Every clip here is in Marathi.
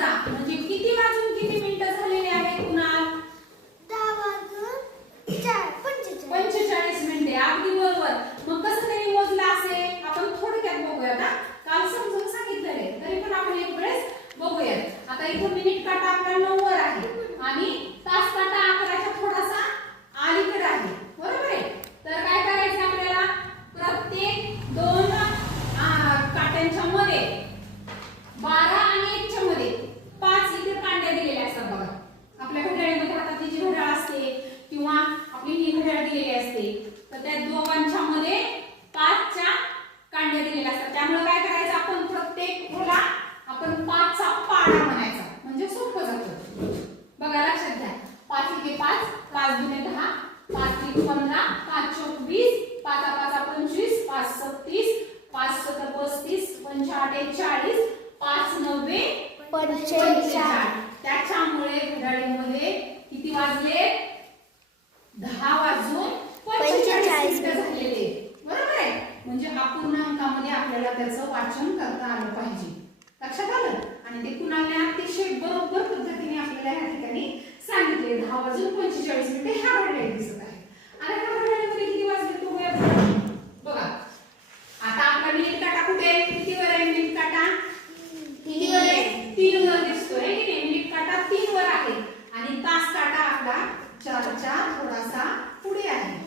Allora, पाढा म्हणायचा. म्हणजे सोपं जातं. बघा लक्षात घ्या. पाच एके पाच पाच दुने दहा पाच एक पंधरा पाच चौक वीस पाच पाच पंचवीस पाच सत्तीस पाच सत्तर पस्तीस पंचाहटे चाळीस पाच नव्वे पंचेचाळीस. त्याच्यामुळे घड्याळीमध्ये किती वाजले? दहा वाजून पंचेचाळीस झालेले. बरोबर आहे? म्हणजे अपूर्णांकामध्ये आपल्याला त्याचं वाचन करता आलं पाहिजे. लक्षात आलं? आणि ते कुणाला अतिशय बरोबर पद्धतीने आपल्याला ह्या ठिकाणी सांगितले. दहा वाजून पंचेचाळीस मिनिटे ह्या घड्याळी दिसत आहे आणि ह्या घड्याळीमध्ये किती वाजले तो वेळ बघा आता आपला मिनिट काटा कुठे आहे किती वर आहे मिनिट काटा किती वर आहे तीन वर दिसतोय की नाही मिनिट काटा तीन वर आहे आणि तास काटा आपला चारच्या थोडासा पुढे आहे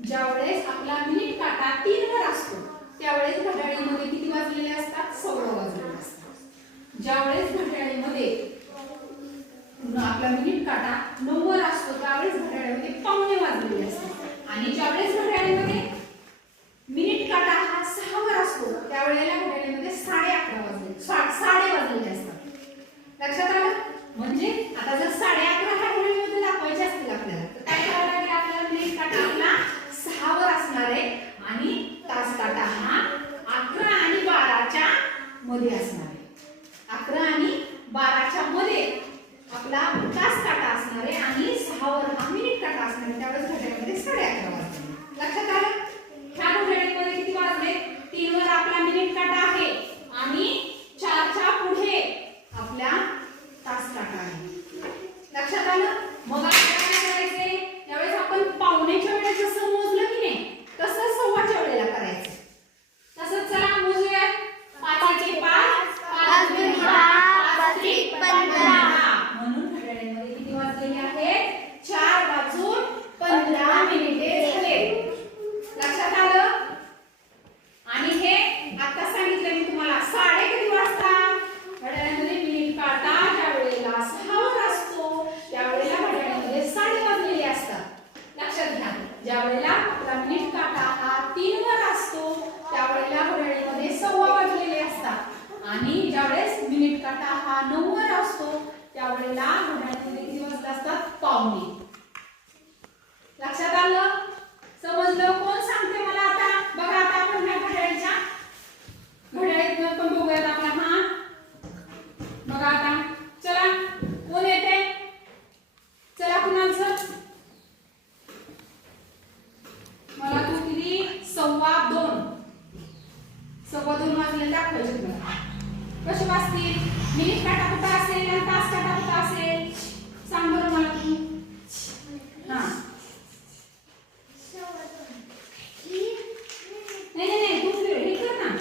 ज्यावेळेस आपला मिनिट काटा तीन वर असतो त्यावेळेस घड्याळीमध्ये किती वाजलेले असतात सव्वा वाजलेले असतात ज्यावेळेस घड्याळीमध्ये आपला मिनिट काटा नऊ असतो त्यावेळेस घड्याळीमध्ये पाहुणे वाजलेले असतात. आणि ज्यावेळेस घड्याळीमध्ये मिनिट काटा हा सहावर असतो त्यावेळेला घड्याळीमध्ये साडे अकरा वाजले सा- साडे वाजलेले असतात लक्षात आलं म्हणजे आता जर साडे अकरा ह्या घड्याळीमध्ये दाखवायचे असतील आपल्याला तर काय करावं लागेल आपल्याला मिनिट काटा आपला सहावर असणार आहे आणि तास काटा हा अकरा आणि बाराच्या मध्ये असणार आहे अकरा आणि बाराच्या मध्ये आपला तास काटा असणार आहे आणि सहावर हा मिनिट काटा असणार आहे त्यावेळेस घड्याळीमध्ये साडे अकरा वाजले लक्षात आलं ह्या घड्याळीमध्ये किती वाजले तीन वर आपला मिनिट काटा आहे आणि चारच्या पुढे आपल्या तास काटा आहे लक्षात आलं मग आपल्याला काय करायचंय यावेळेस आपण पावणेच्या वेळेस जसं मोजलं की नाही तसं सव्वाच्या वेळेला करायचं तसंच चला मोजूया पाच एके पाच पाच दुनी दहा पाच त्रिक पंधरा म्हणून घड्याळीमध्ये किती वाजलेले आहेत चार वाजून पंधरा मिनिटे झाले लक्षात आलं आणि हे आता सांगितलं मी तुम्हाला साडे किती वाजता घड्याळामध्ये मिनिट काटा ज्या वेळेला सहावर असतो त्यावेळेला घड्याळामध्ये साडे वाजलेले असतात लक्षात घ्या ज्या वेळेला आपला मिनिट काटा हा तीन वर असतो त्यावेळेला घड्याळीमध्ये सव्वा वाजलेले असतात आणि ज्यावेळेस मिनिट काटा हा नऊ वर असतो त्यावेळेला घड्याळीमध्ये किती वाजता पाहुणे. लक्षात आलं? समजलं? कोण सांगते मला आता? बघा आता आपण ह्या घड्याळीच्या. घड्याळीत पण बघूयात आपला हा. बघा आता. चला. कोण येते? चला कुणाचं? मला तू किती? सव्वा दोन. सव्वा दोन वाजले दाखवायचे मला. कशी वाजतील? मिनिट काटा कुठं असेल आणि तास काटा कुठं असेल सांग बरं मला तू हा नाही नाही नाही तू हे कर ना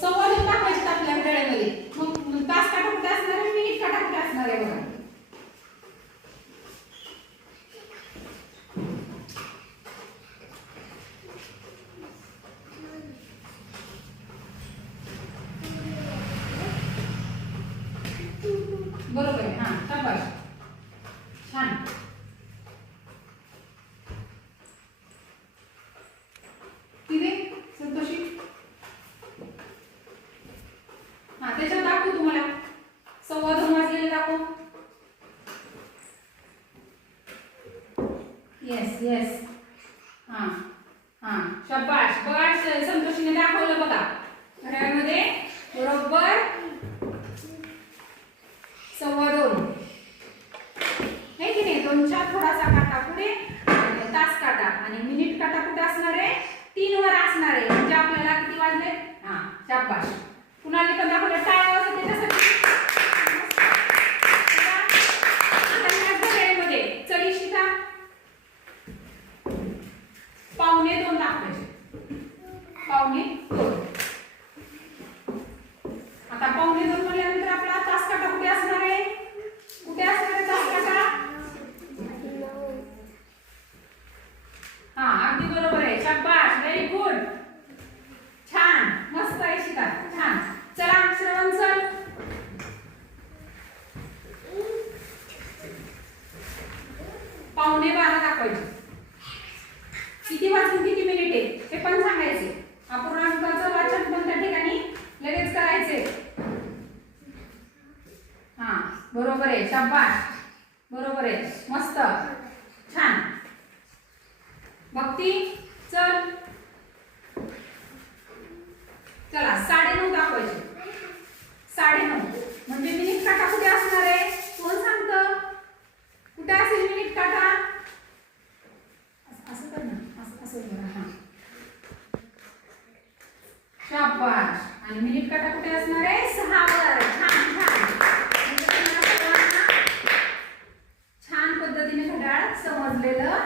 सव्वा दोन टाकायचे आपल्या घड्याळामध्ये मग मग तास काटा कुठे असणार आहे मिनिट काटा कुठे असणार आहे बघा बरोबर आहे हा शाबास छान तिथे संतोषी हा त्याच्यात दाखवू तुम्हाला. सव्वा दोन वाजलेले दाखव. येस येस हा हा. शब्बाश बघा संतोषीने दाखवलं बघा. घरामध्ये बरोबर सव्वा दोन हे की नाही? दोनच्या थोडासा काटा पुढे तास काटा. आणि मिनिट काटा कुठे असणार आहे? तीन वर असणार आहे. म्हणजे आपल्याला किती वाजले? हा शाबाश कुणाला पण दाखवलं टाळ्या वाजत त्याच्यासाठी. आता चढी शिका. पावणे दोन दाखवायचे पावणे दोन आता पावणे दोन म्हणल्यानंतर आपला तास काटा कुठे असणार आहे कुठे असणार आहे तास काटा हा अगदी बरोबर आहे शाबाश व्हेरी गुड छान मस्त आहे शिका छान चला श्रवण सर पावणे बारा दाखवायचे किती वाजून किती मिनिट आहे? ते पण सांगायचे. अपूर्णांकाचं वाचन पण त्या ठिकाणी? लगेच करायचे. हा बरोबर आहे. शाबाश बरोबर आहे. मस्त. आणि मिनिट काटा कुठे असणार आहे? सहावर. छान छान. म्हणजे छान पद्धतीने घड्याळ समजलेलं